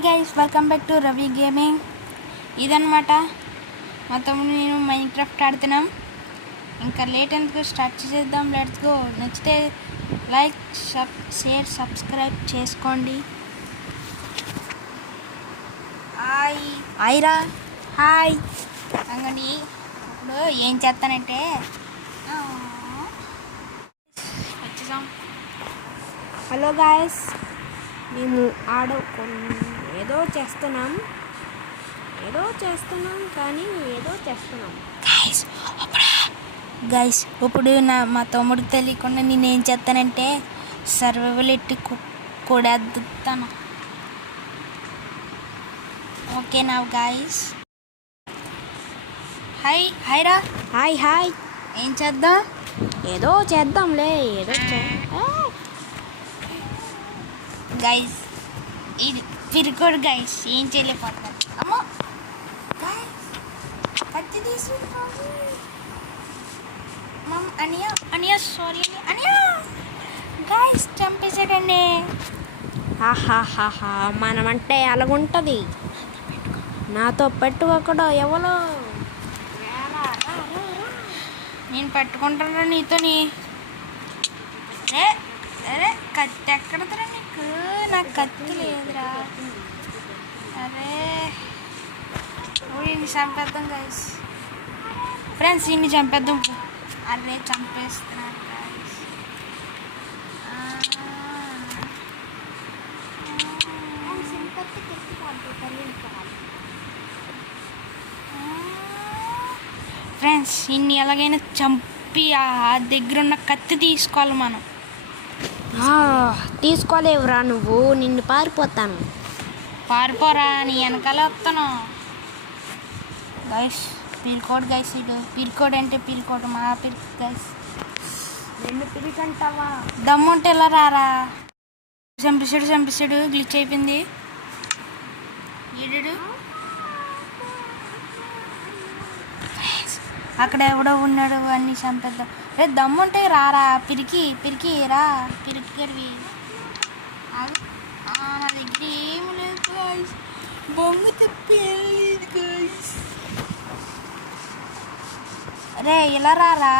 Hi guys, welcome back to Ravi gaming. ఇదన్నమాట మా తమ్ముడు నేను మైన్క్రాఫ్ట్ ఆడుతున్నాం. ఇంకా లేట్ ఎందుకు, స్టార్ట్ చేద్దాం. Let's go. నచ్చితే లైక్, షేర్, సబ్స్క్రైబ్ చేసుకోండి. హాయ్ రా, హాయ్ అంగడి. ఇప్పుడు ఏం చేస్తానంటే వచ్చేసాం. హలో గాయస్, మేము ఏదో చేస్తున్నాం గైస్ ఇప్పుడు మా తమ్ముడికి తెలియకుండా నేను ఏం చేస్తానంటే సర్వైవల్ ఎట్టి కొడేస్తాను. ఓకేనా గైస్? హాయ్ రా, హాయ్ ఏం చేద్దాం? ఏదో చేద్దాంలే. గైస్ ఇది పిరుకోడు గైస్, ఏం చేయలేకపోతున్నాను. అమ్మో గైస్, కత్తి తీసి అనియా సారీ అనియా గైస్, చంపేసాడండి. హాహాహాహా, మనమంటే అలాగుంటుంది. నాతో పెట్టుకోకూడదు ఎవరో. నేను పట్టుకుంటాను నీతోని. అరే కత్తి ఎక్కడదరా నీకు? నాకు కత్తి లేదురా. అరే ఇన్ని చంపేద్దాం గైస్. ఫ్రెండ్స్ ఇన్ని చంపేద్దాం. అరే చంపేస్తున్నాను గైస్. ఫ్రెండ్స్ ఇన్ని ఎలాగైనా చంపి ఆ దగ్గర ఉన్న కత్తి తీసుకోవాలి మనం. తీసుకోలేవురా నువ్వు, నిన్ను పారిపోతాను. పారిపోరా, నీ వెనకాల వస్తాను గైస్. పిరికోడు గైస్, ఇడు పిరికోడు అంటే పిరికోడు, మా పిరికి గైస్. నిన్ను పిరికంటావా? దమ్ముంటే ఇలా రారా. చంపేసాడు గ్లిచ్ అయిపోయింది. ఈడు అక్కడ ఎవడో ఉన్నాడు, అన్నీ చంపేద్దాం. రే దమ్ముంటే రారా, పిరికి రా, పిరికి గడివి. నా దగ్గర ఏమి లేదు గాయస్, బొంగ తిప్పలేదు గాయస్. రే ఇలా రారా,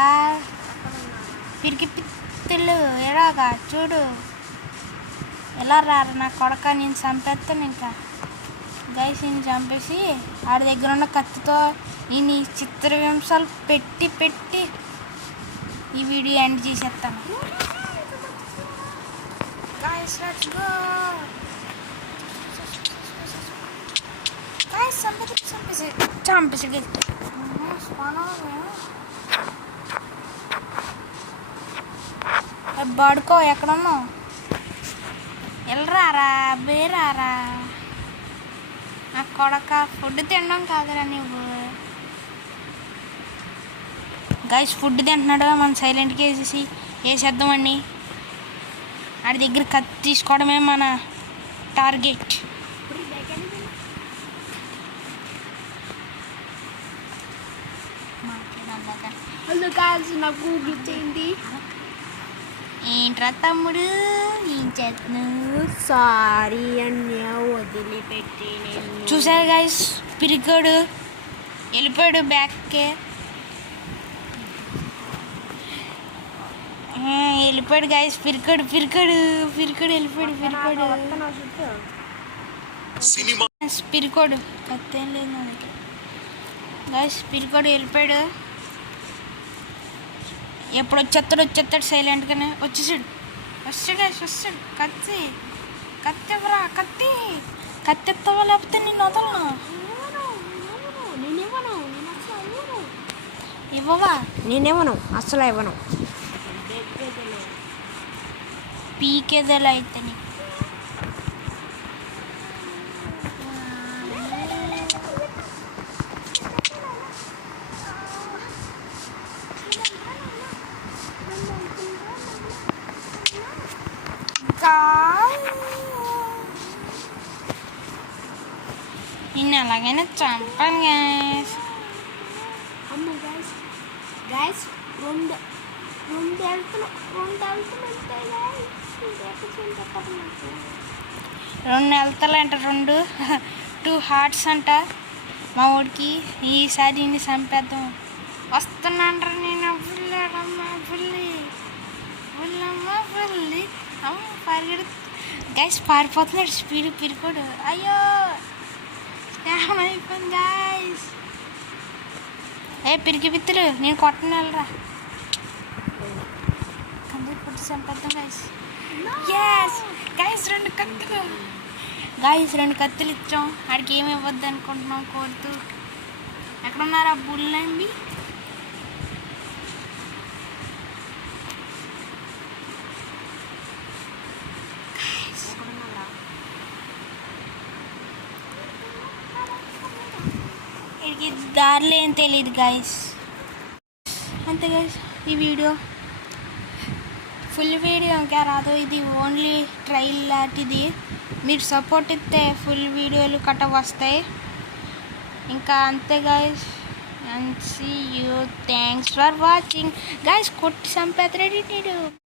పిరికి పిత్తలు ఎలాగా చూడు. ఎలా రారా నా కొడక, నేను చంపేస్తాను ఇంకా గైస్. నేను చంపేసి ఆడి దగ్గర ఉన్న కత్తితో నేను ఈ చిత్రహింసలు పెట్టి ఈ వీడియో ఎండ్ చేసేస్తాను గైస్. Let's go guys. చంపేసి బడుకో, ఎక్కడున్నావు? వెళ్ళరారా, బేరారా నా కొడక. ఫుడ్ తినడం కాదురా నువ్వు. గైస్ ఫుడ్ తింటున్నాడు, మనం సైలెంట్గా వేసేద్దామండి. ఆడి దగ్గర కత్తి తీసుకోవడమే మన టార్గెట్. నాకు గుర్తింది. ఏంట్రా తమ్ముడు, ఏం చేస్తున్నావు? సారీ అన్య, వదిలిపెట్టి. చూసారు గైస్, పిరికోడు వెళ్ళిపోయాడు బ్యాక్కే. వెళ్ళిపోయాడు గైస్, పిరికోడు వెళ్ళిపోయాడు. పిరికోడు కత్తేం లేదు మనకి గైస్. పిరికోడు వెళ్ళిపోయాడు. ఎప్పుడు వచ్చేస్తాడు సైలెంట్గానే. వచ్చాడు గైస్, వస్తాడు. కత్తి ఎవరా, కత్తి ఎత్తవా, లేకపోతే నేను వదలను. ఇవ్వవా? నేనేమను, అసలు ఇవ్వను. పీకేదలా అయితే నీకు. నిన్ను ఎలాగైనా చంపాను గైస్. గైస్ రెండు వెళ్తున్నాయి. 2 వెళ్తాలంట 2 హార్ట్స్ అంట మా ఊడికి. ఈసారి ఇన్ని చంపేద్దాం. వస్తున్నాండ్రా నేను. బుల్లమ్మ బుల్లి బుల్లమ్మ బుల్లి అమ్మ పరిగెడు. Guys పారిపోతున్నాడు speed పిరికోడు. అయ్యో స్నానం అయిపోయింది గైస్. పిరికి పిత్తులు నేను కొట్టను వెళ్ళరా. కంది కొట్టి చంపేద్దాం గైస్. గైస్ 2 కత్తులు. గైస్ 2 కత్తులు ఇచ్చాం. ఆడికి ఏమి ఇవ్వద్దు అనుకుంటున్నాం కోరుతూ. ఎక్కడున్నారా బుల్లండి? వీడికి దారిలో ఏం తెలియదు గైస్. అంతే గైస్ ఈ వీడియో. ఫుల్ వీడియో ఇంకా రాదు, ఇది ఓన్లీ ట్రైల్ లాంటిది. మీరు సపోర్ట్ ఇస్తే ఫుల్ వీడియోలు కట్ట వస్తాయి. ఇంకా అంతే guys. And see you. Thanks for watching guys. కొట్టి చంపేది రెడీ.